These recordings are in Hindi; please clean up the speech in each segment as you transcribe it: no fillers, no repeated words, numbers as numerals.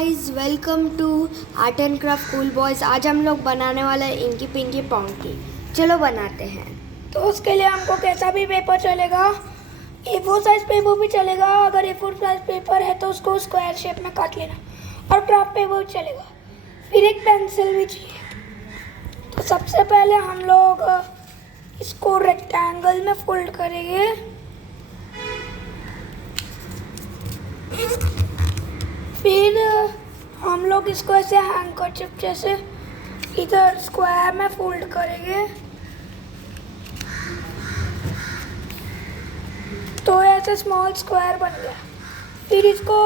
Guys, welcome to art and craft cool boys. आज हम लोग बनाने वाले हैं इंकी पिंकी पोंकी। चलो बनाते हैं। तो उसके लिए हमको कैसा भी पेपर चलेगा, A4 साइज पेपर भी चलेगा। अगर A4 साइज पेपर है तो उसको स्क्वायर शेप में काट लेना, और क्राफ्ट पेपर भी चलेगा। फिर एक पेंसिल भी चाहिए। तो सबसे पहले हम लोग इसको रेक्टेंगल में फोल्ड करेंगे। फिर हम लोग इसको ऐसे हैंकरचिप जैसे इधर स्क्वायर में फोल्ड करेंगे। तो ऐसे स्मॉल स्क्वायर बन गया। फिर इसको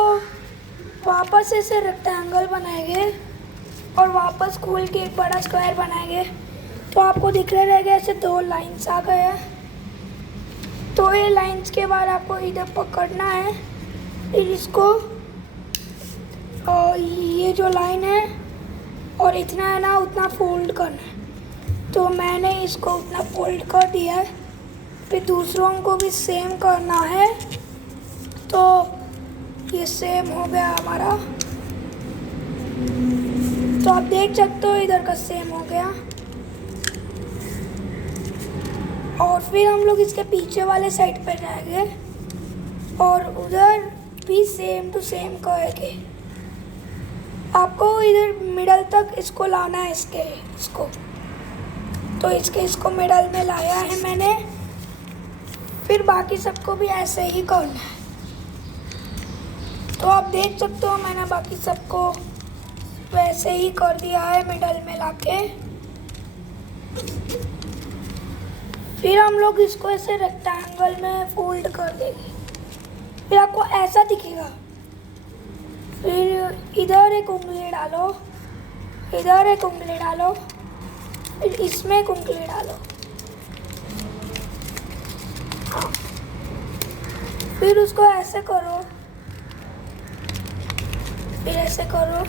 वापस ऐसे रेक्टेंगल बनाएंगे और वापस खोल के एक बड़ा स्क्वायर बनाएंगे। तो आपको दिख रहा रहेगा ऐसे दो लाइंस आ गए हैं। तो ये लाइंस के बाद आपको इधर पकड़ना है। फिर इसको और ये जो लाइन है और इतना है ना, उतना फोल्ड करना है। तो मैंने इसको उतना फोल्ड कर दिया है। फिर दूसरों को भी सेम करना है। तो ये सेम हो गया हमारा। तो आप देख सकते हो इधर का सेम हो गया। और फिर हम लोग इसके पीछे वाले साइड पर जाएंगे और उधर भी सेम टू सेम करेंगे। आपको इधर मिडल तक इसको लाना है, इसको तो इसको मिडल में लाया है मैंने। फिर बाकी सबको भी ऐसे ही करना है। तो आप देख सकते हो मैंने बाकी सबको वैसे ही कर दिया है मिडल में लाके। फिर हम लोग इसको ऐसे रेक्टेंगल में फोल्ड कर देंगे। फिर आपको ऐसा दिखेगा। फिर इधर एक उंगली डालो, इधर एक उंगली डालो, फिर इसमें एक उंगली डालो। हाँ। फिर उसको ऐसे करो, फिर ऐसे करो।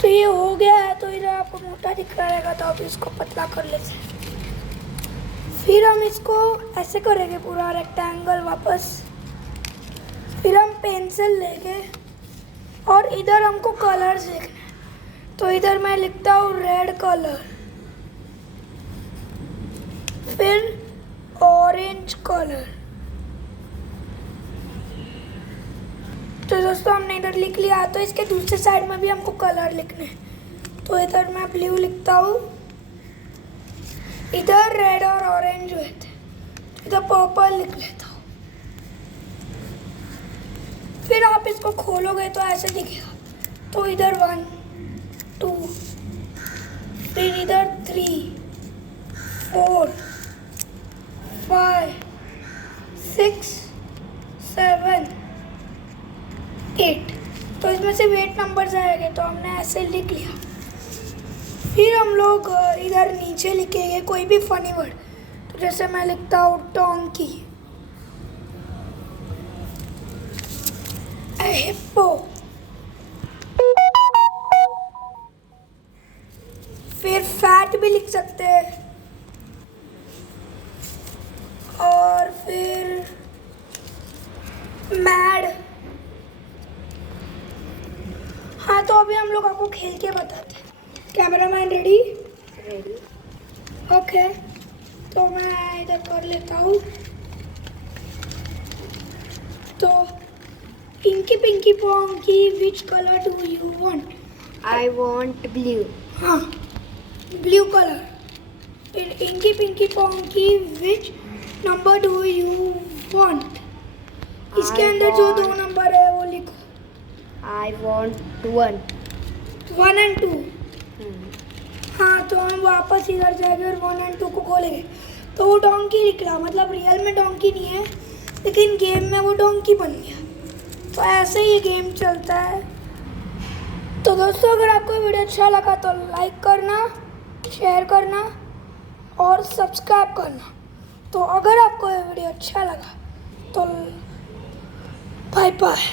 तो ये हो गया है। तो इधर आपको मोटा दिख रहा रहेगा, तो आप इसको पतला कर लेते हैं। फिर हम इसको ऐसे करेंगे पूरा रेक्टेंगल वापस। फिर हम पेंसिल लेंगे और इधर हमको कलर्स लिखना है। तो इधर मैं लिखता हूँ रेड कलर, फिर ऑरेंज कलर। तो दोस्तों हमने इधर लिख लिया। तो इसके दूसरे साइड में भी हमको कलर लिखने हैं। तो इधर मैं ब्लू लिखता हूँ, इधर रेड और ऑरेंज हुए थे, इधर पर्पल लिख लेता हूँ। फिर आप इसको खोलोगे तो ऐसे दिखेगा। तो इधर 1 2, फिर इधर 3 4 5 6 7 8। तो इसमें से 8 नंबर्स आएंगे। तो हमने ऐसे लिख लिया। फिर हम लोग इधर नीचे लिखेंगे कोई भी फनी वर्ड। तो जैसे मैं लिखता हूँ टोंकी, हिप्पो, फिर फैट भी लिख सकते हैं। और फिर मैड। हाँ, तो अभी हम लोग आपको खेल के बताते हैं। Cameraman ready? रेडी। ओके। तो मैं इधर कर लेता हूँ। तो inky pinky ponky, which colour do you want? I want blue. हाँ, ब्लू कलर। फिर inky pinky ponky, which number do you want? इसके अंदर जो 2 नंबर है वो लिखो। I want 1 and 2। हाँ, तो हम वापस इधर जाएंगे और 1 and 2 को खोलेंगे। तो वो डोंकी निकला, मतलब रियल में डोंकी नहीं है, लेकिन गेम में वो डोंकी बन गया। तो ऐसे ही गेम चलता है। तो दोस्तों, अगर आपको वीडियो अच्छा लगा तो लाइक करना, शेयर करना और सब्सक्राइब करना। तो अगर आपको ये वीडियो अच्छा लगा तो बाय बाय।